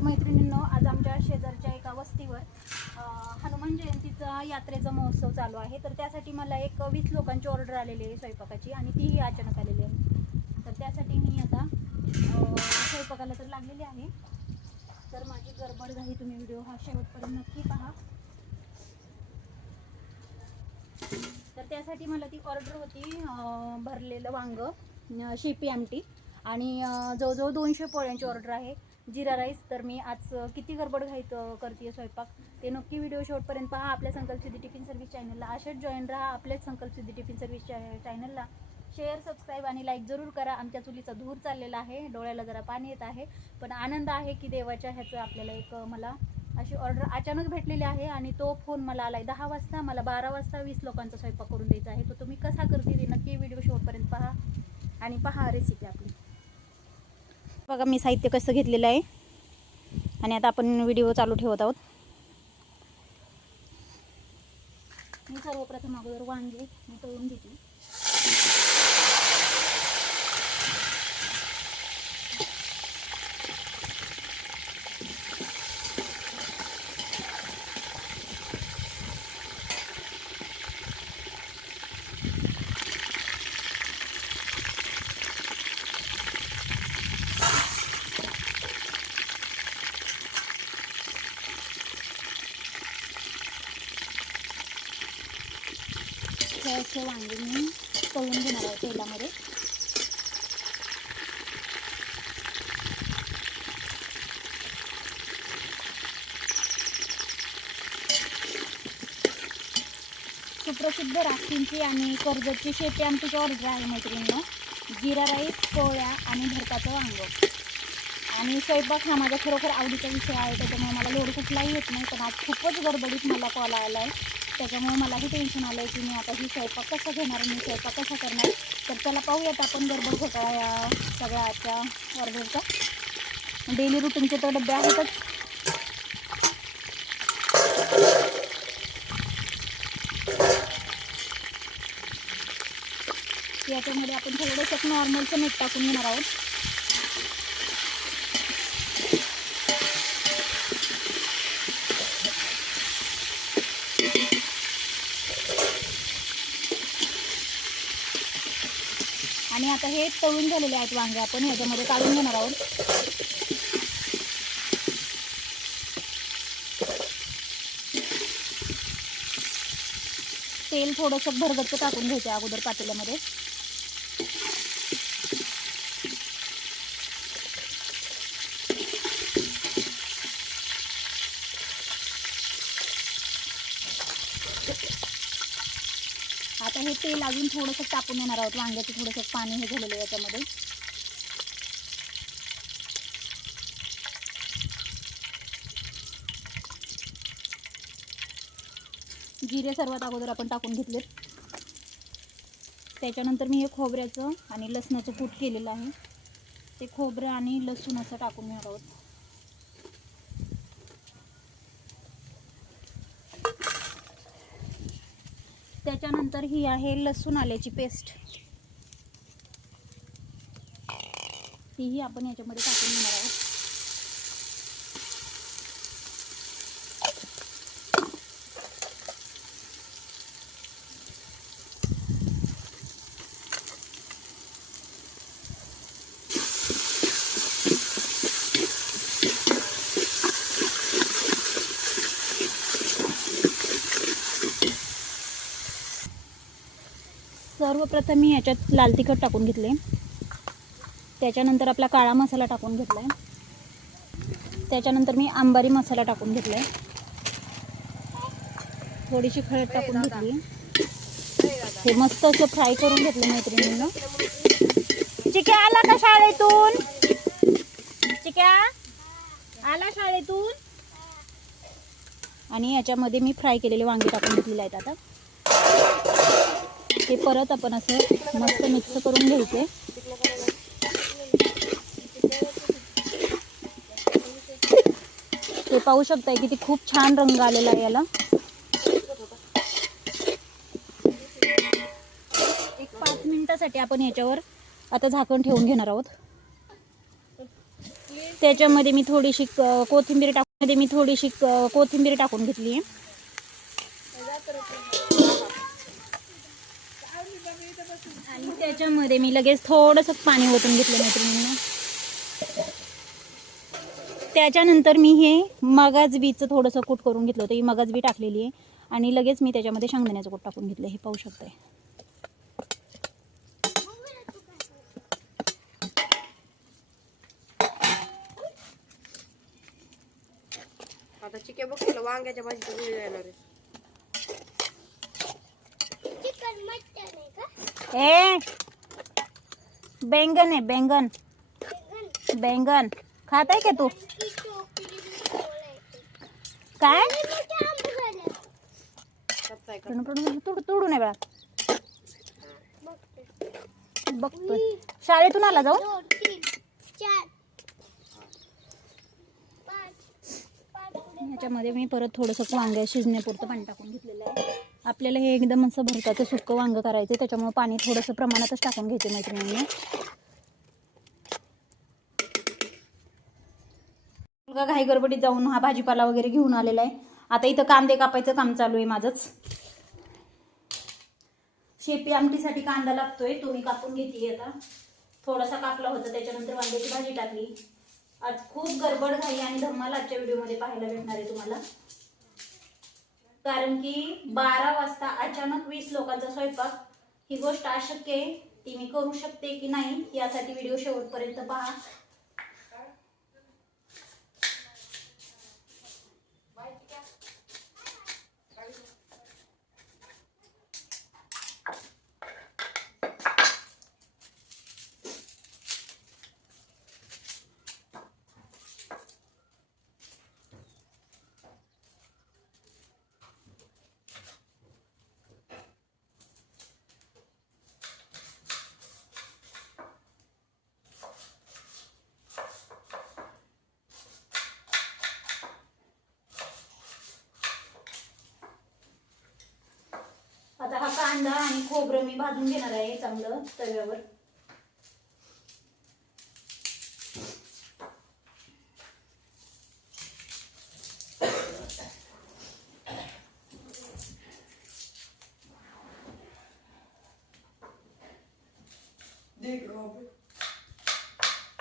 तर मैत्रिणींनो, आज आमच्या शेजारच्या एका वस्तीवर हनुमान जयंतीचा यात्रेचा महोत्सव चालू आहे. तर त्यासाठी मला एक 20 लोकांची ऑर्डर आलेली आहे स्वयंपाकाची, आणि तीही अचानक आलेली आहे. तर त्यासाठी मी आता स्वयंपाकाला तर लागलेली आहे. तर माझी गडबड घाई तुम्ही व्हिडिओ हा शेवटपर्यंत नक्की पहा. तर त्यासाठी मला ती ऑर्डर होती भरलेलं वांग, शेपी आमटी, आणि जवळजवळ 200 पोळ्यांची ऑर्डर आहे, जिरा राईस. तर मी आज किती गडबड घाईत करते स्वयंपाक ते नक्की व्हिडिओ शेवटपर्यंत पहा. आपल्या संकल्प सिद्धी टिफिन सर्व्हिस चॅनलला अशाच जॉईन राहा. आपल्याच संकल्प सिद्धी टिफिन सर्व्हिस चॅनलला शेअर, सबस्क्राईब आणि लाईक जरूर करा. आमच्या चुलीचा धूर चाललेला आहे, डोळ्याला जरा पाणी येत आहे, पण आनंद आहे की देवाच्या ह्याचं आपल्याला एक मला अशी ऑर्डर अचानक भेटलेली आहे. आणि तो फोन मला आला आहे 10 वाजता. मला 12 वाजता 20 लोकांचा स्वयंपाक करून द्यायचा आहे. तो तुम्ही कसा करते ते नक्की व्हिडिओ शेवटपर्यंत पहा आणि पहा रेसिपी आपली. बघा मी साहित्य कसं घेतलेलं आहे, आणि आता आपण व्हिडिओ चालू ठेवत आहोत. मी सर्वप्रथम अगोदर वांगे मी तळून घेते. हे वांगे मी तळून घेणार आहे तेलामध्ये. सुप्रसिद्ध राखींची आणि कर्जतची शेपी आमटीची ऑर्डर आहे मैत्रिणींनो. जिरा राईस, पोळ्या आणि भरताचं वांग. आणि स्वयंपाक हा माझा खरोखर आवडीचा विषय आहे, त्याच्यामुळे मला लोड कुठलाही येत नाही. पण आज खूपच गडबडीत मला कॉल आला आहे, त्याच्यामुळे मलाही टेन्शन आलं आहे की मी आता ही स्वयंपाक कसा घेणार, मी स्वयंपाक कसा करणार. तर चला पाहूयात आपण गडबड घोटाळा या सगळ्या आजच्या ऑर्डरचा. डेली रुटीनचे तर डबे आहेतच. याच्यामध्ये आपण थोडंसं नॉर्मलचं मीठ टाकून घेणार आहोत. आणि आता हे तळून झालेले आहेत वांगे आपण ह्याच्यामध्ये काढून घेणार आहोत. तेल थोडंसं भरगच्च टाकून घ्यायचं अगोदर पातेल्यामध्ये. आता हे तेल अजून थोडंसं टाकून घेणार आहोत. वांग्याचं थोडंसं पाणी हे झालेलं आहे याच्यामध्ये. जिरे सर्वात अगोदर आपण टाकून घेतलेत. त्याच्यानंतर मी हे खोबऱ्याचं आणि लसणाचं कूट केलेलं आहे, ते खोबरं आणि लसूण असं टाकून घेणार आहोत. त्याच्यानंतर ही आहे लसूण आल्याची पेस्ट, तीही आपण याच्यामध्ये टाकून घेणार आहोत. सर्वप्रथम मी याच्यात लाल तिखट टाकून घेतले. त्याच्यानंतर आपला काळा मसाला टाकून घेतला आहे. त्याच्यानंतर मी अंबारी मसाला टाकून घेतला आहे. थोडीशी हळद टाकून घेतली. हे मस्त असं फ्राय करून घेतलं मैत्रिणींना. चिक्या आला का शाळेतून? चिक्या आला शाळेतून? आणि याच्यामध्ये मी फ्राय केलेले वांगे टाकून घेतलेले आहेत. आता हे परत आपण असं मस्त मिक्स करून घ्यायचे. हे पाहू शकताय किती खूप छान रंग आलेला आहे याला. एक 5 मिनिटासाठी आपण याच्यावर आता झाकण ठेवून घेणार आहोत. त्याच्यामध्ये मी थोडीशी कोथिंबीर टाकून घेतली आहे. आणि त्याच्यामध्ये मी लगेच थोडंसं पाणी ओतून घेतलं मैत्रिणींना. त्याच्यानंतर मी हे मगाच बीचं थोडंसं कूट करून घेतलं होतं. ही मगाच बी टाकलेली आहे आणि लगेच मी त्याच्यामध्ये शेंगदाण्याचं कूट टाकून घेतलं. हे पाहू शकताय. आता चिके बघ तुला वांग्याच्या भाजीची वेळ येणार आहे. ए बैंगन है बैंगन बैंगन खाता है क्या तू? काय तोडू नाही बघा. बघतोय शाळेतून आला जाऊ. ह्याच्यामध्ये मी परत थोडंसं वांगे शिजण्यापुरतं पाणी टाकून घेतलेलं आहे. आपल्याला हे एकदम असं भरताचं सुक्कं वांगं करायचं, त्याच्यामुळे पाणी थोडंसं प्रमाणातच टाकून घ्यायचे मैत्रिणींनी. मुलगा घाई गडबडीत जाऊन हा भाजीपाला वगैरे घेऊन आलेला आहे. आता इथं कांदे कापायचं काम चालू आहे माझंच. शेपी आमटीसाठी कांदा लागतोय, तो मी कापून घेते. आता थोडासा कापला होता, त्याच्यानंतर वांग्याची भाजी टाकली. आज खूप गडबड घाई आणि धम्माल आजच्या व्हिडिओमध्ये पाहायला भेटणार आहे तुम्हाला. कारण की 12 वाजता अचानक 20 लोकांचा स्वयंपाक, ही गोष्ट अशक्य आहे. ती मी करू शकते की नाही यासाठी व्हिडिओ शेवटपर्यंत पहा. आता हा कांदा आणि खोबरं मी भाजून घेणार आहे चांगलं तव्यावर.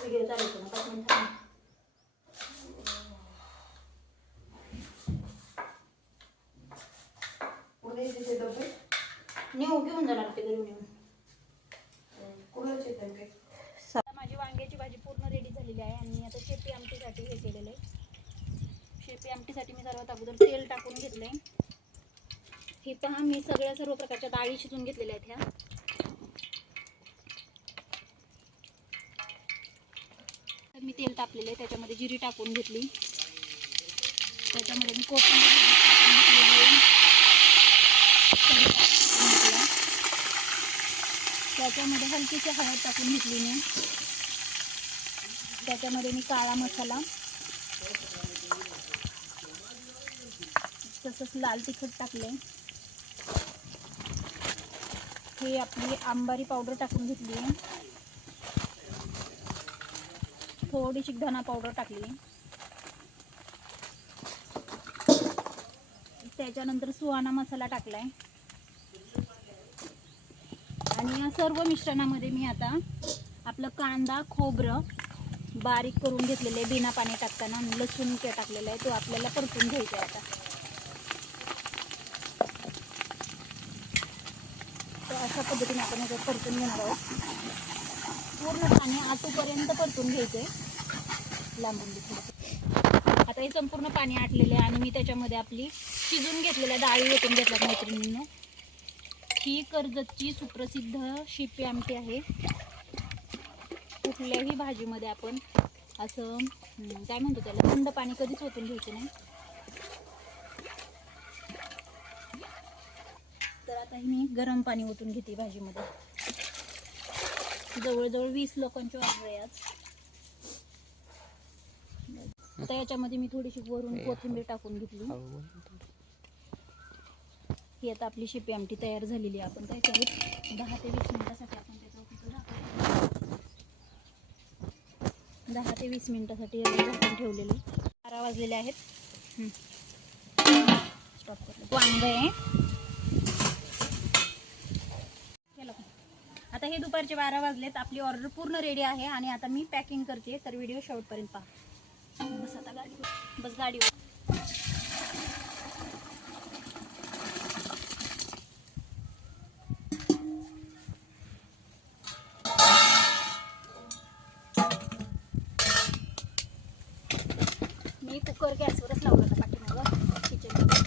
व्हिडिओ चालू करू नका मिनिट. नेऊ घेऊन जाणार ते घरी नेऊन. माझी वांग्याची भाजी पूर्ण रेडी झालेली आहे आणि आता शेपी आमटीसाठी हे केलेलं आहे. शेपी आमटीसाठी मी सर्वात अगोदर तेल टाकून घेतलंय. हे पहा, मी सर्व प्रकारच्या डाळी शिजून घेतलेल्या आहेत. ह्या मी तेल टाकलेलं आहे, त्याच्यामध्ये जिरी टाकून घेतली. त्याच्यामध्ये मी कोथिंबीर टाकून घेतलेली आहे. त्याच्यामध्ये हलकीशी हळद टाकून घेतली मी. त्याच्यामध्ये मी काळा मसाला, तसंच लाल तिखट टाकले. हे आपली आंबारी पावडर टाकून घेतली आहे. थोडीशी धना पावडर टाकली. त्याच्यानंतर सुहाना मसाला टाकलाय. आणि या सर्व मिश्रणामध्ये मी आता आपलं कांदा खोबरं बारीक करून घेतलेले बिना पाणी टाकताना, आणि लसूण टाकलेलं आहे, तो आपल्याला परतून घ्यायचा आहे. आता तर अशा पद्धतीने आपण याच्यात परतून घेणार आहोत. पूर्ण पाणी आटूपर्यंत परतून घ्यायचंय लांबून थोडं. आता हे संपूर्ण पाणी आटलेले आहे आणि मी त्याच्यामध्ये आपली शिजून घेतलेल्या डाळी ओतून घेतल्यात मैत्रिणींनो. ही कर्जतची सुप्रसिद्ध शेपी आमटी आहे. कुठल्याही भाजीमध्ये आपण असं काय म्हणतो त्याला, थंड पाणी कधीच ओतून घ्यायचं नाही. तर आता मी गरम पाणी ओतून घेते भाजीमध्ये. जवळजवळ 20 लोकांची ऑर्डर आहे आज. आता याच्यामध्ये मी थोडीशी वरून कोथिंबीर टाकून घेतली. ही आता आपली शेपी आमटी तयार झालेली आहे. आपण काय करू, 10 ते 20 मिनिटासाठी आपण त्याच्यावर 10 ते 20 मिनिटासाठी झाकून ठेवलेले. 12 वाजलेले आहेत. स्टॉप करतो. वांग आहे केलं का? आता हे दुपारचे 12 वाजलेत. आपली ऑर्डर पूर्ण रेडी आहे आणि आता मी पॅकिंग करते. तर व्हिडिओ शेवटपर्यंत पहा. बस आता गाडीवर, बस गाडीवर. मी कुकर गॅसवरच लावला होता पाठीमागं किचनमध्ये.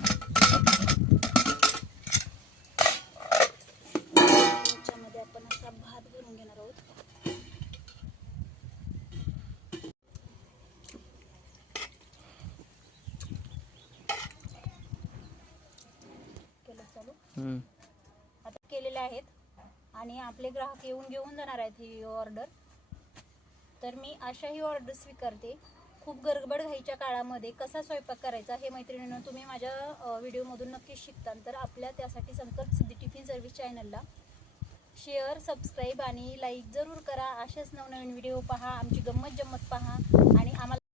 याच्यामध्ये आपण असा भात भरून घेणार आहोत. केलं चालू. आता केलेले आहेत आणि आपले ग्राहक येऊन घेऊन जाणार आहेत ही ऑर्डर. तर मी अशाही ऑर्डर स्वीकारते. खूप गडबड घाईच्या काळामध्ये कसा स्वयंपाक करायचा हे मैत्रिणींनो तुम्ही माझ्या व्हिडिओमधून नक्कीच शिकता. तर आपल्या त्यासाठी संकल्प सिद्धी टिफिन सर्व्हिस चॅनलला शेअर, सबस्क्राईब आणि लाईक जरूर करा. असेच नवनवीन व्हिडिओ पहा, आमची गंमत जम्मत पहा आणि आम्हाला